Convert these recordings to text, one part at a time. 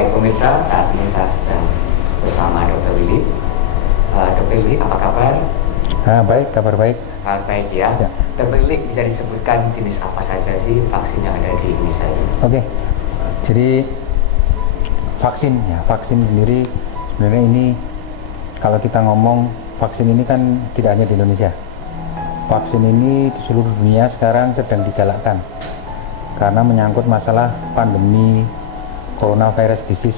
Baik pemirsa, saat ini saya sedang bersama Dr. Willy. Dr. Willy, apa kabar? Baik, kabar baik. Kabar baik ya. Dr. Willy, bisa disebutkan jenis apa saja sih vaksin yang ada di Indonesia ini? Oke, jadi vaksin sendiri sebenarnya ini kalau kita ngomong vaksin ini kan tidak hanya di Indonesia. Vaksin ini di seluruh dunia sekarang sedang digalakkan karena menyangkut masalah pandemi coronavirus disease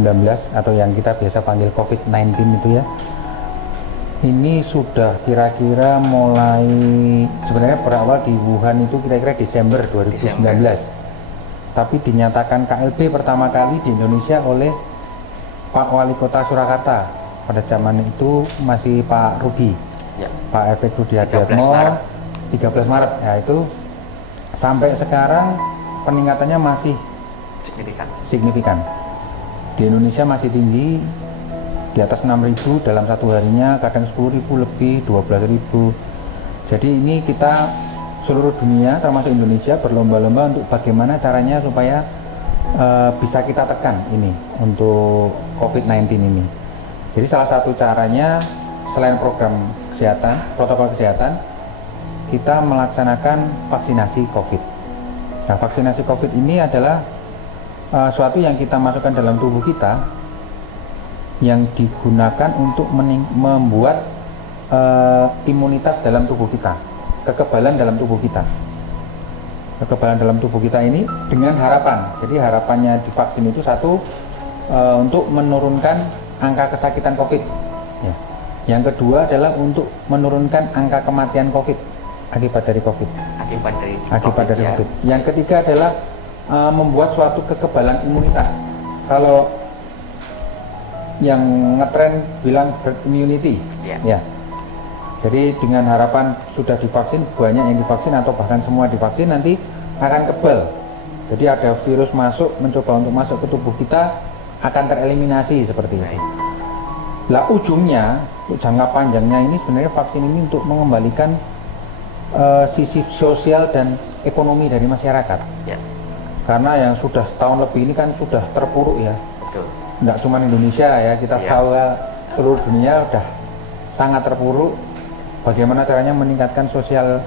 19 atau yang kita biasa panggil COVID-19 itu ya. Ini sudah kira-kira mulai sebenarnya berawal di Wuhan itu kira-kira Desember 2019. Tapi dinyatakan KLB pertama kali di Indonesia oleh Pak Wali Kota Surakarta. Pada zaman itu masih Pak Rudi. Ya. Pak Efek Rudi Hadiatmo 13 Maret. Ya itu sampai sekarang peningkatannya masih signifikan. Di Indonesia masih tinggi, di atas 6.000 dalam satu harinya, kadang 10.000 lebih, 12.000. Jadi ini kita seluruh dunia termasuk Indonesia berlomba-lomba untuk bagaimana caranya supaya bisa kita tekan ini untuk COVID-19 ini. Jadi salah satu caranya selain program kesehatan, protokol kesehatan, kita melaksanakan vaksinasi COVID. Nah, vaksinasi COVID ini adalah suatu yang kita masukkan dalam tubuh kita yang digunakan untuk membuat imunitas dalam tubuh kita, kekebalan dalam tubuh kita. Kekebalan dalam tubuh kita ini dengan harapan, jadi harapannya di vaksin itu satu, untuk menurunkan angka kesakitan COVID ya. Yang kedua adalah untuk menurunkan angka kematian COVID akibat dari COVID. Akibat dari COVID. Yang ketiga adalah membuat suatu kekebalan imunitas. Kalau yang ngetren bilang herd immunity, ya. Jadi dengan harapan sudah divaksin, banyak yang divaksin atau bahkan semua divaksin, nanti akan kebal. Jadi ada virus masuk, mencoba untuk masuk ke tubuh kita, akan tereliminasi seperti itu. Lah ujungnya, jangka panjangnya ini sebenarnya vaksin ini untuk mengembalikan sisi sosial dan ekonomi dari masyarakat. Ya. Karena yang sudah setahun lebih ini kan sudah terpuruk ya. Betul. Nggak cuma Indonesia ya, kita tahu seluruh dunia sudah sangat terpuruk. Bagaimana caranya meningkatkan sosial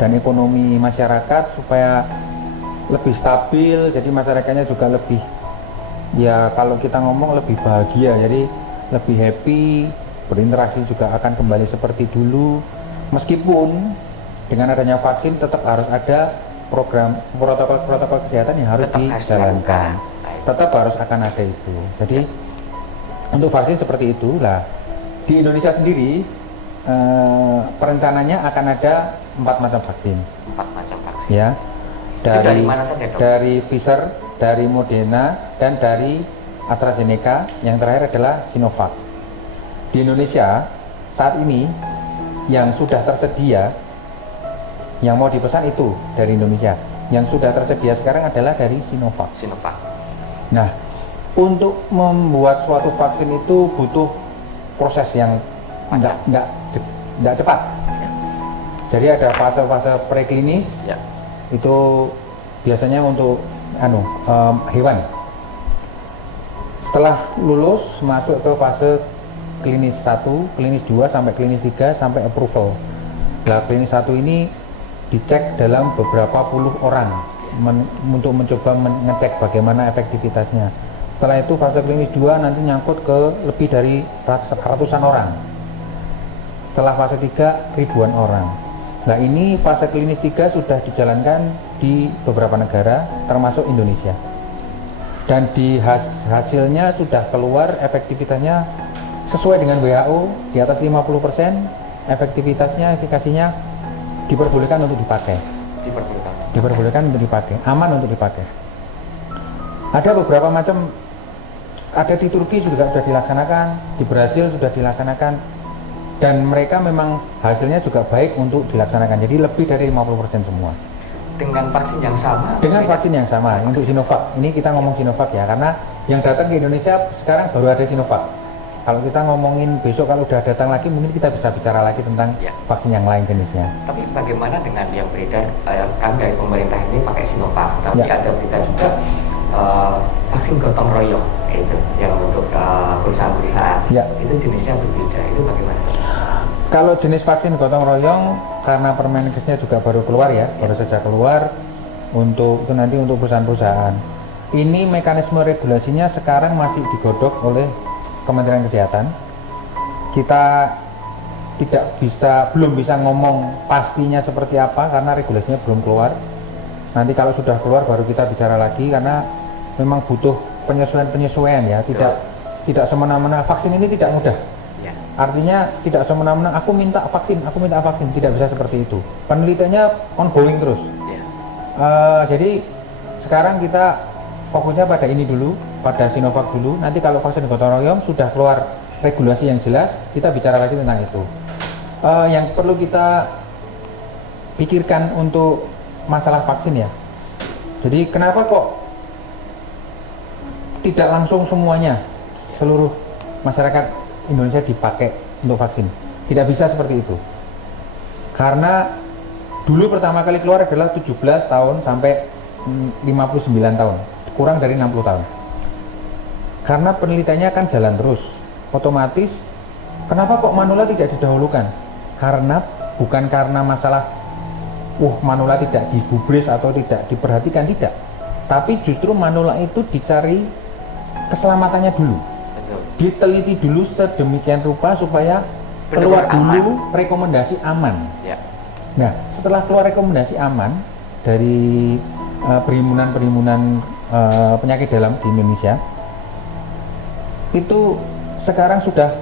dan ekonomi masyarakat supaya lebih stabil, jadi masyarakatnya juga lebih, ya kalau kita ngomong lebih bahagia, jadi lebih happy, berinteraksi juga akan kembali seperti dulu. Meskipun dengan adanya vaksin tetap harus ada program protokol kesehatan yang harus dijalankan, tetap harus akan ada itu. Jadi untuk vaksin seperti itu lah. Di Indonesia sendiri perencananya akan ada 4 macam vaksin. 4 macam vaksin. Ya, dari mana saja, Dok? Dari Pfizer, dari Moderna, dan dari AstraZeneca. Yang terakhir adalah Sinovac. Di Indonesia saat ini yang sudah tersedia, yang mau dipesan itu dari Indonesia. Yang sudah tersedia sekarang adalah dari Sinovac. Nah, untuk membuat suatu vaksin itu butuh proses yang enggak cepat. Jadi ada fase-fase preklinis. Ya. Itu biasanya untuk hewan. Setelah lulus masuk ke fase klinis 1, klinis 2 sampai klinis 3 sampai approval. Nah, klinis 1 ini dicek dalam beberapa puluh orang untuk mencoba mengecek bagaimana efektivitasnya. Setelah itu fase klinis 2 nanti nyangkut ke lebih dari ratusan orang. Setelah fase 3 ribuan orang. Nah, ini fase klinis 3 sudah dijalankan di beberapa negara termasuk Indonesia. Dan di hasilnya sudah keluar efektivitasnya sesuai dengan WHO di atas 50%, efikasinya diperbolehkan untuk dipakai. Diperbolehkan untuk dipakai, aman untuk dipakai. Ada beberapa macam, ada di Turki sudah dilaksanakan, di Brasil sudah dilaksanakan, dan mereka memang hasilnya juga baik untuk dilaksanakan. Jadi lebih dari 50% semua. Dengan vaksin yang sama? Dengan vaksin yang sama, untuk Sinovac. Ini kita ngomong Sinovac ya, karena yang datang ke Indonesia sekarang baru ada Sinovac. Kalau kita ngomongin besok kalau udah datang lagi, mungkin kita bisa bicara lagi tentang vaksin yang lain jenisnya. Tapi bagaimana dengan yang beredar, kan dari pemerintah ini pakai Sinovac, tapi ada berita juga vaksin gotong royong. itu yang untuk perusahaan-perusahaan Ya. itu jenisnya berbeda, itu bagaimana? Kalau jenis vaksin gotong royong karena Permenkesnya juga baru keluar ya, baru saja keluar untuk itu nanti untuk perusahaan-perusahaan. Ini mekanisme regulasinya sekarang masih digodok oleh Kementerian Kesehatan. Kita belum bisa ngomong pastinya seperti apa karena regulasinya belum keluar. Nanti kalau sudah keluar baru kita bicara lagi karena memang butuh penyesuaian ya, tidak semena-mena. Vaksin ini tidak mudah. Ya. Artinya tidak semena-mena aku minta vaksin, tidak bisa seperti itu. Penelitiannya ongoing terus. Ya. Jadi sekarang kita fokusnya pada ini dulu, pada Sinovac dulu. Nanti kalau vaksin gotong royong sudah keluar regulasi yang jelas, kita bicara lagi tentang itu. Yang perlu kita pikirkan untuk masalah vaksin ya. Jadi kenapa kok tidak langsung semuanya seluruh masyarakat Indonesia dipakai untuk vaksin? Tidak bisa seperti itu. Karena dulu pertama kali keluar adalah 17 tahun sampai 59 tahun, kurang dari 60 tahun. Karena penelitiannya kan jalan terus. Otomatis kenapa kok manula tidak didahulukan? Karena bukan karena masalah manula tidak digubris atau tidak diperhatikan, tidak. Tapi justru manula itu dicari keselamatannya dulu. Betul. Diteliti dulu sedemikian rupa supaya keluar dulu rekomendasi aman. Ya. Nah, setelah keluar rekomendasi aman dari perhimpunan-perhimpunan penyakit dalam di Indonesia, itu sekarang sudah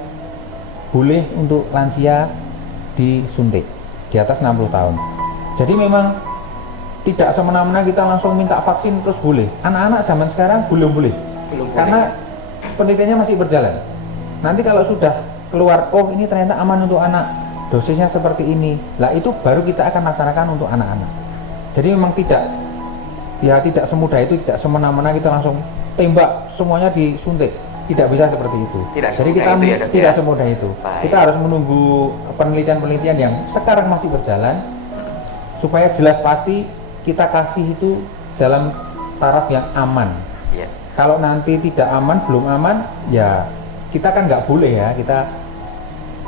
boleh untuk lansia disuntik di atas 60 tahun. Jadi memang tidak semena-mena kita langsung minta vaksin terus boleh. Anak-anak zaman sekarang belum boleh. Karena penelitiannya masih berjalan. Nanti kalau sudah keluar, oh ini ternyata aman untuk anak, dosisnya seperti ini, lah itu baru kita akan laksanakan untuk anak-anak. Jadi memang tidak semudah itu, tidak semena-mena kita langsung tembak semuanya disuntik. Tidak bisa seperti itu. Jadi kita tidak semudah itu. Baik. Kita harus menunggu penelitian-penelitian yang sekarang masih berjalan supaya jelas pasti kita kasih itu dalam taraf yang aman. Ya. Kalau nanti tidak aman, belum aman, ya kita kan nggak boleh ya kita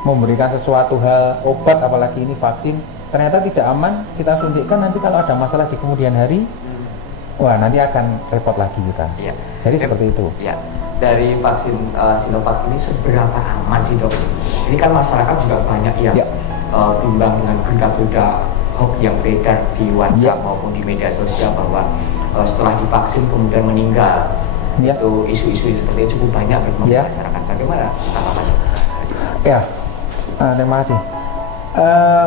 memberikan sesuatu hal obat, apalagi ini vaksin ternyata tidak aman, kita suntikkan, nanti kalau ada masalah di kemudian hari, wah nanti akan repot lagi kita. Ya. Jadi seperti itu. Ya. Dari vaksin Sinovac ini seberapa aman sih dok? Ini kan masyarakat juga banyak yang bimbang dengan berita-berita hoax yang beredar di WhatsApp maupun di media sosial bahwa setelah divaksin kemudian meninggal. Itu isu-isu seperti itu cukup banyak berkembang di masyarakat. Bagaimana tanggapannya? Ya, terima kasih.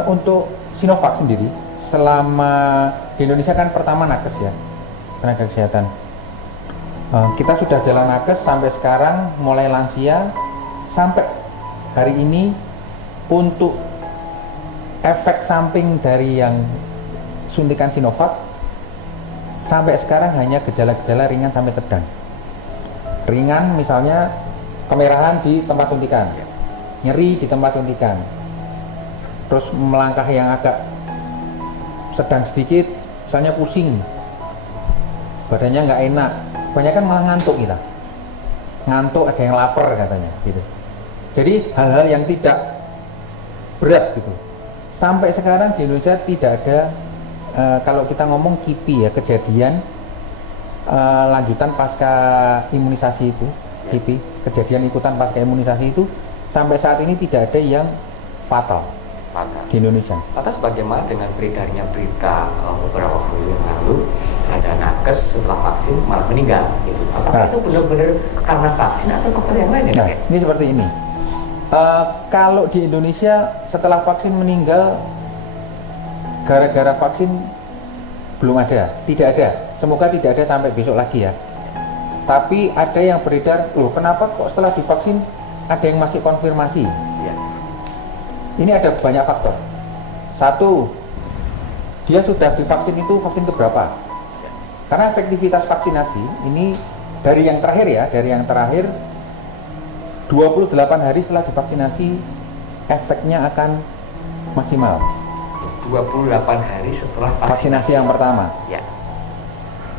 Untuk Sinovac sendiri, selama di Indonesia kan pertama nakes ya, tenaga kesehatan. Kita sudah jalan nakes sampai sekarang, mulai lansia sampai hari ini. Untuk efek samping dari yang suntikan Sinovac sampai sekarang hanya gejala-gejala ringan sampai sedang. Ringan misalnya kemerahan di tempat suntikan, nyeri di tempat suntikan, terus melangkah yang agak sedang sedikit, misalnya pusing, badannya nggak enak, kebanyakan malah ngantuk kita, ngantuk, ada yang lapar katanya gitu. Jadi hal-hal yang tidak berat gitu. Sampai sekarang di Indonesia tidak ada kalau kita ngomong KIPI ya, kejadian lanjutan pasca imunisasi itu, KIPI, kejadian ikutan pasca imunisasi itu sampai saat ini tidak ada yang fatal di Indonesia. Atas bagaimana dengan beredarnya berita beberapa waktu yang lalu ada nakes setelah vaksin malah meninggal gitu. Apakah itu benar-benar karena vaksin atau faktor yang lain ya? Ini seperti ini. Kalau di Indonesia setelah vaksin meninggal gara-gara vaksin belum ada, tidak ada. Semoga tidak ada sampai besok lagi ya. Tapi ada yang beredar, loh kenapa kok setelah divaksin ada yang masih konfirmasi? Ya. Ini ada banyak faktor. Satu, dia sudah divaksin itu vaksin keberapa? Karena efektivitas vaksinasi ini dari yang terakhir ya, dari yang terakhir 28 hari setelah divaksinasi efeknya akan maksimal. 28 hari setelah vaksinasi yang pertama. Ya.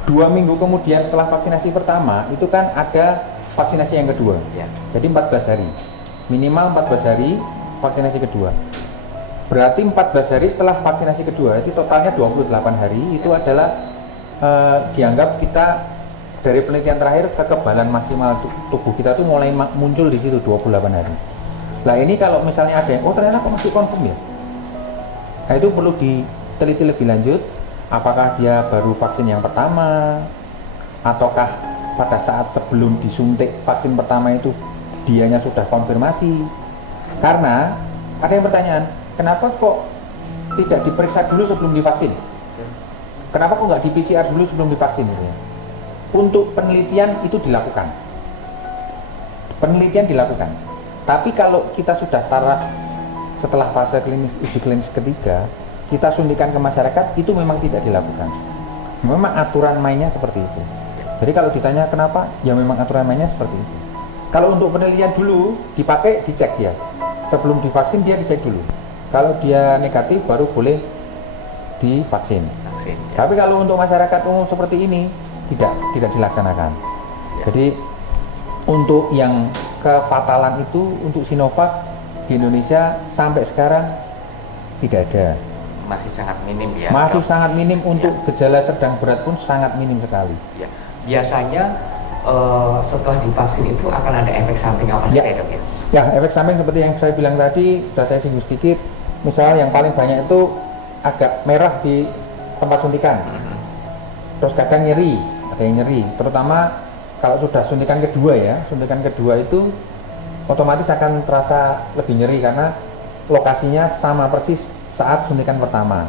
2 minggu kemudian setelah vaksinasi pertama itu kan ada vaksinasi yang kedua. Ya. Jadi 14 hari. Minimal 14 hari vaksinasi kedua. Berarti 14 hari setelah vaksinasi kedua, itu totalnya 28 hari, itu adalah dianggap kita dari penelitian terakhir kekebalan maksimal tubuh kita tuh mulai muncul di situ 28 hari. Nah ini kalau misalnya ada yang, oh ternyata kok masih confirm ya? Nah itu perlu diteliti lebih lanjut, apakah dia baru vaksin yang pertama, ataukah pada saat sebelum disuntik vaksin pertama itu dianya sudah konfirmasi. Karena ada yang pertanyaan, kenapa kok tidak diperiksa dulu sebelum divaksin? Kenapa kok nggak di PCR dulu sebelum divaksin? Gitu ya? Untuk penelitian itu dilakukan. Penelitian dilakukan. Tapi kalau kita sudah taraf setelah fase uji klinis ketiga, kita suntikan ke masyarakat, itu memang tidak dilakukan. Memang aturan mainnya seperti itu. Jadi kalau ditanya kenapa, ya memang aturan mainnya seperti itu. Kalau untuk penelitian dulu dipakai, dicek dia. Sebelum divaksin dia dicek dulu. Kalau dia negatif baru boleh divaksin. Ya. Tapi kalau untuk masyarakat umum seperti ini tidak dilaksanakan. Ya. Jadi untuk yang kefatalan itu untuk Sinovac di Indonesia sampai sekarang tidak ada. Masih sangat minim ya. Masih Dok? sangat minim untuk Ya. gejala sedang berat pun sangat minim sekali. Ya. Biasanya setelah divaksin itu akan ada efek samping apa saja Ya. Dok ya? Ya, efek samping seperti yang saya bilang tadi, sudah saya singgung sedikit. Misalnya yang paling banyak itu agak merah di tempat suntikan. Terus kadang nyeri, ada yang nyeri. Terutama kalau sudah suntikan kedua ya, suntikan kedua itu otomatis akan terasa lebih nyeri karena lokasinya sama persis saat suntikan pertama.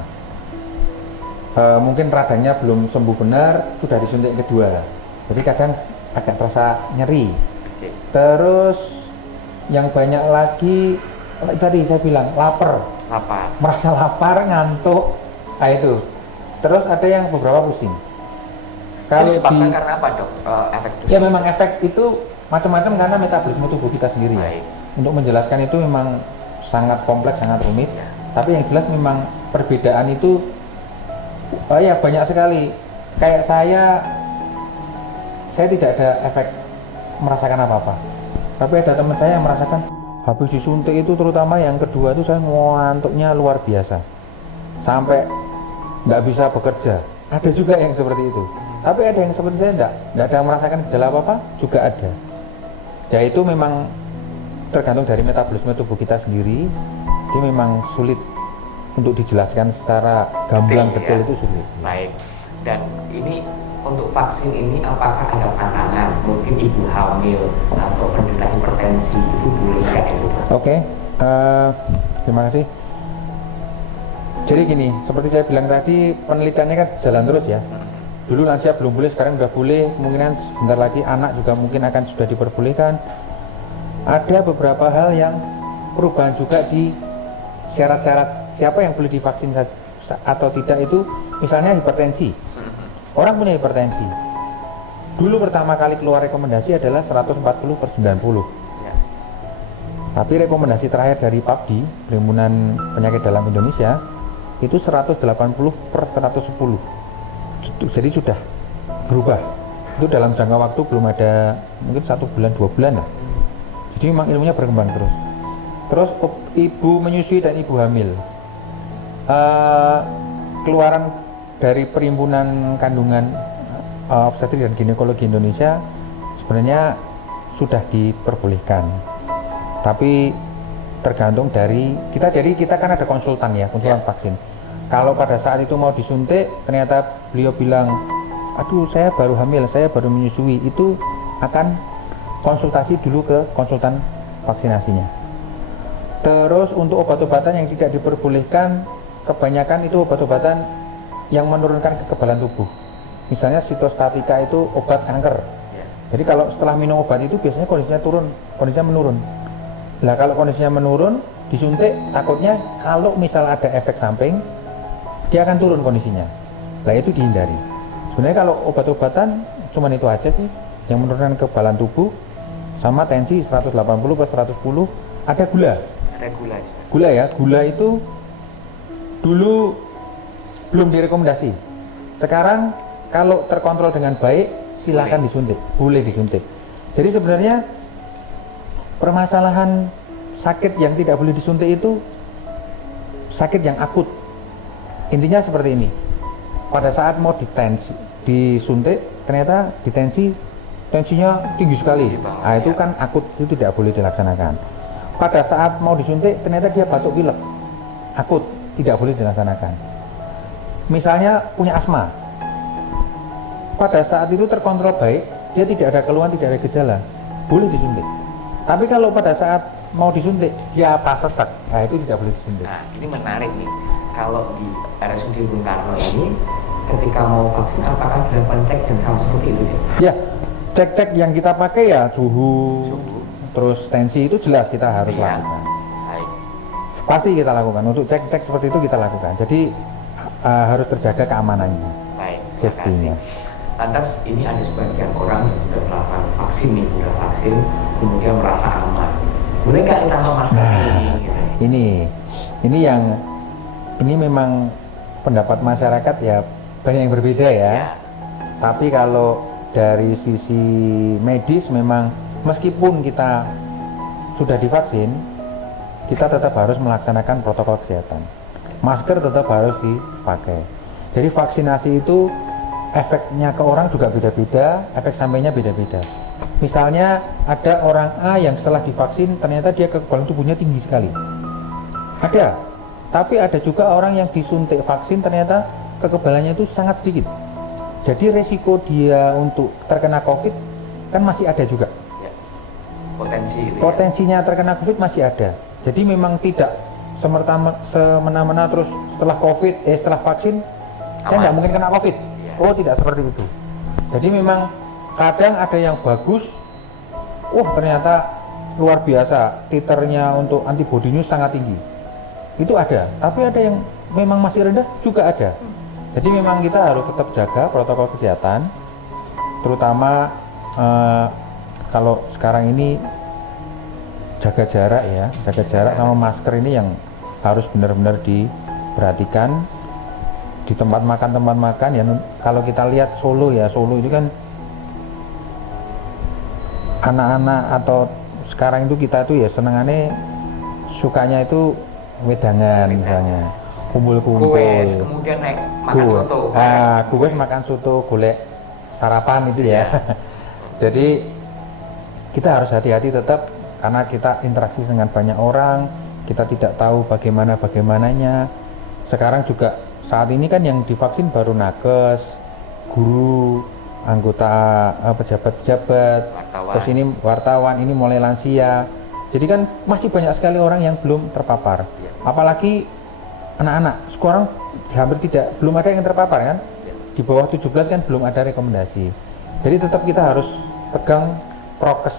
Mungkin radangnya belum sembuh benar, sudah disuntik kedua. Jadi kadang agak terasa nyeri. Oke. Terus yang banyak lagi tadi saya bilang lapar, merasa lapar, ngantuk, nah itu. Terus ada yang beberapa pusing. Kalau disebabkan karena apa Dok? Efek pusing? ya memang efek itu macam-macam karena metabolisme tubuh kita sendiri ya. Baik. Untuk menjelaskan itu memang sangat kompleks, sangat rumit. Ya. Tapi yang jelas memang perbedaan itu ya banyak sekali. Kayak saya tidak ada efek merasakan apa-apa. Tapi ada teman saya yang merasakan habis disuntik itu, terutama yang kedua itu saya ngantuknya luar biasa. Sampai nggak bisa bekerja. Ada juga yang seperti itu. Tapi ada yang seperti saya nggak ada merasakan gejala apa-apa, juga ada. Ya itu memang tergantung dari metabolisme tubuh kita sendiri. Dia memang sulit untuk dijelaskan secara gamblang betul ya. itu sulit. Baik. Dan ini untuk vaksin ini apakah ada pantangan? Mungkin ibu hamil atau penderita hipertensi itu boleh nggak itu? Oke, terima kasih. Jadi gini, seperti saya bilang tadi, penelitiannya kan jalan terus ya. Dulu lansia belum boleh, sekarang sudah boleh. Kemungkinan sebentar lagi anak juga mungkin akan sudah diperbolehkan. Ada beberapa hal yang perubahan juga di syarat-syarat siapa yang boleh divaksin atau tidak itu, misalnya hipertensi. Orang punya hipertensi. Dulu pertama kali keluar rekomendasi adalah 140/90. Ya. Tapi rekomendasi terakhir dari PAPDI, Perhimpunan Penyakit Dalam Indonesia, itu 180/110. Jadi sudah berubah. Itu dalam jangka waktu belum ada, mungkin 1 bulan 2 bulan lah. Jadi memang ilmunya berkembang terus. Terus ibu menyusui dan ibu hamil. Keluaran dari Perhimpunan Kandungan Obstetrik dan Ginekologi Indonesia sebenarnya sudah diperbolehkan. Tapi tergantung dari kita. Jadi kita kan ada konsultan ya, konsultan vaksin. Kalau pada saat itu mau disuntik, ternyata beliau bilang, aduh saya baru hamil, saya baru menyusui, itu akan konsultasi dulu ke konsultan vaksinasinya. Terus untuk obat-obatan yang tidak diperbolehkan, kebanyakan itu obat-obatan yang menurunkan kekebalan tubuh. Misalnya sitostatika itu obat kanker. Jadi kalau setelah minum obat itu biasanya kondisinya menurun. Nah kalau kondisinya menurun, disuntik takutnya kalau misal ada efek samping, dia akan turun kondisinya. Nah itu dihindari. Sebenarnya kalau obat-obatan cuma itu aja sih, yang menurunkan kekebalan tubuh, sama tensi 180/110, ada gula. Ada gula. Gula ya, gula itu dulu belum direkomendasi. Sekarang kalau terkontrol dengan baik, silakan disuntik, boleh disuntik. Jadi sebenarnya permasalahan sakit yang tidak boleh disuntik itu sakit yang akut. Intinya seperti ini. Pada saat mau disuntik, ternyata tensinya tinggi sekali. Nah, itu kan akut, itu tidak boleh dilaksanakan. Pada saat mau disuntik, ternyata dia batuk pilek, akut, tidak boleh dilaksanakan. Misalnya punya asma, pada saat itu terkontrol baik, dia tidak ada keluhan, tidak ada gejala, boleh disuntik. Tapi kalau pada saat mau disuntik, dia apa sesak, nah itu tidak boleh disuntik. Nah, ini menarik nih. Kalau di RSUD Bung Karno ini, ketika mau vaksin, apakah dilakukan cek yang sama seperti itu? Ya, cek-cek yang kita pakai ya suhu, terus tensi itu jelas kita harus lakukan. Baik. Pasti kita lakukan, untuk cek-cek seperti itu kita lakukan. Jadi harus terjaga keamanannya, Baik, safety-nya. Lantas ini ada sebagian orang yang sudah melakukan vaksin nih, sudah vaksin, kemudian merasa aman. Boleh nggak kita masker ini? Gitu? Ini memang pendapat masyarakat ya banyak yang berbeda ya. Tapi kalau dari sisi medis memang meskipun kita sudah divaksin, kita tetap harus melaksanakan protokol kesehatan. Masker tetap harus dipakai. Jadi vaksinasi itu efeknya ke orang juga beda-beda, efek sampingnya beda-beda. Misalnya ada orang A yang setelah divaksin ternyata dia kekebalan tubuhnya tinggi sekali. Ada, tapi ada juga orang yang disuntik vaksin ternyata kekebalannya itu sangat sedikit. Jadi resiko dia untuk terkena COVID kan masih ada juga. Ya. Potensinya terkena COVID masih ada. Jadi memang tidak semena-mena terus setelah vaksin saya nggak mungkin kena COVID. Ya. Oh, tidak seperti itu. Jadi memang kadang ada yang bagus, ternyata luar biasa, titernya untuk antibodinya sangat tinggi. Itu ada, tapi ada yang memang masih rendah juga ada. Jadi memang kita harus tetap jaga protokol kesehatan, terutama kalau sekarang ini jaga jarak ya, jaga jarak sama masker ini yang harus benar-benar diperhatikan. Di tempat makan ya, kalau kita lihat Solo itu kan anak-anak atau sekarang itu kita tuh ya senengannya sukanya itu wedangan misalnya, kumpul-kumpul, kemudian naik makan soto. Makan soto, golek sarapan itu ya. Jadi kita harus hati-hati tetap karena kita interaksi dengan banyak orang, kita tidak tahu bagaimananya. Sekarang juga saat ini kan yang divaksin baru nakes, guru, anggota pejabat-pejabat, terus ini wartawan, ini mulai lansia. Jadi kan masih banyak sekali orang yang belum terpapar. Apalagi anak-anak, sekarang hampir belum ada yang terpapar kan? Di bawah 17 kan belum ada rekomendasi. Jadi tetap kita harus pegang prokes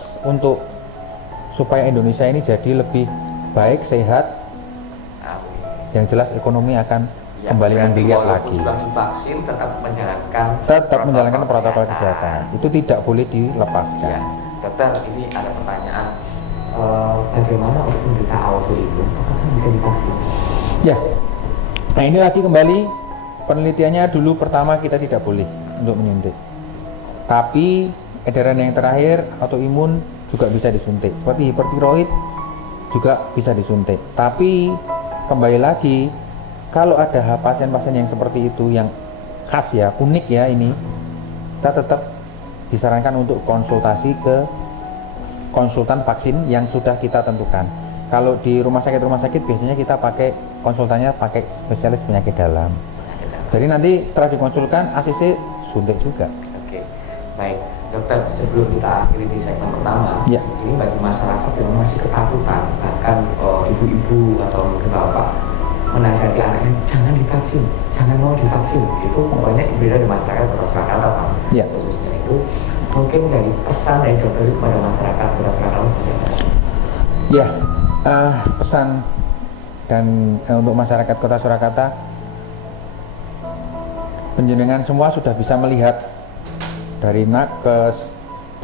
supaya Indonesia ini jadi lebih baik, sehat. Yang jelas ekonomi akan kembali menggeliat lagi. Sudah divaksin tetap menjalankan protokol kesehatan. Itu tidak boleh dilepaskan. Ya, dokter, ini ada pertanyaan. Bagaimana untuk menderita autoimun? Apakah bisa divaksin? Ya. Nah, ini lagi kembali penelitiannya dulu pertama kita tidak boleh untuk menyuntik. Tapi edaran yang terakhir autoimun juga bisa disuntik. Seperti hipertiroid juga bisa disuntik. Tapi kembali lagi kalau ada pasien-pasien yang seperti itu yang khas ya, unik ya ini, kita tetap disarankan untuk konsultasi ke konsultan vaksin yang sudah kita tentukan. Kalau di rumah sakit biasanya kita konsultannya pakai spesialis penyakit dalam. Jadi nanti setelah dikonsulkan ACC suntik juga. Oke, baik dokter, sebelum kita akhiri di segmen pertama, ini bagi masyarakat yang masih ketakutan, bahkan ibu-ibu atau mungkin bapak menasihati anaknya jangan divaksin, jangan mau divaksin. Itu pokoknya beda di masyarakat Kota Surakarta, khususnya itu. Mungkin dari pesan dari dokter itu kepada masyarakat Kota Surakarta seperti apa? Ya, pesan dan untuk masyarakat Kota Surakarta, penjenengan semua sudah bisa melihat dari nakes,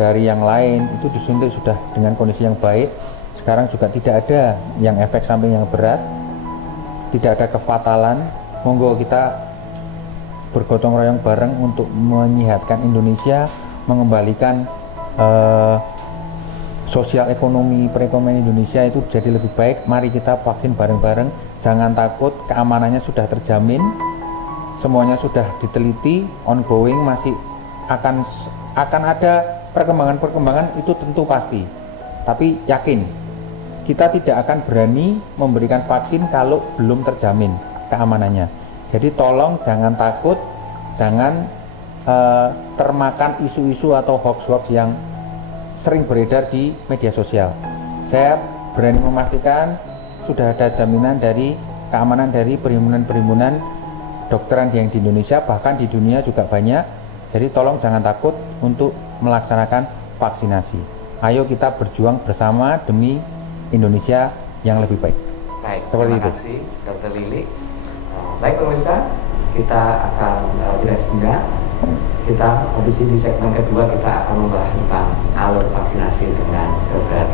dari yang lain itu disuntik sudah dengan kondisi yang baik. Sekarang juga tidak ada yang efek samping yang berat, tidak ada kefatalan. Monggo kita bergotong royong bareng untuk menyehatkan Indonesia, mengembalikan sosial ekonomi perekonomian Indonesia itu jadi lebih baik. Mari kita vaksin bareng-bareng, jangan takut, keamanannya sudah terjamin, semuanya sudah diteliti, ongoing, masih akan ada perkembangan-perkembangan, itu tentu pasti. Tapi yakin, kita tidak akan berani memberikan vaksin kalau belum terjamin keamanannya. Jadi tolong jangan takut, jangan termakan isu-isu atau hoax-hoax yang sering beredar di media sosial. Saya berani memastikan sudah ada jaminan dari keamanan dari perhimpunan-perhimpunan dokteran yang di Indonesia, bahkan di dunia juga banyak. Jadi tolong jangan takut untuk melaksanakan vaksinasi. Ayo kita berjuang bersama demi Indonesia yang lebih baik. Baik, seperti terima itu. kasih Dr. Lilik. Baik pemirsa, kita akan tidak sebentar. Kita habis ini di segmen kedua kita akan membahas tentang alur vaksinasi dengan Dr.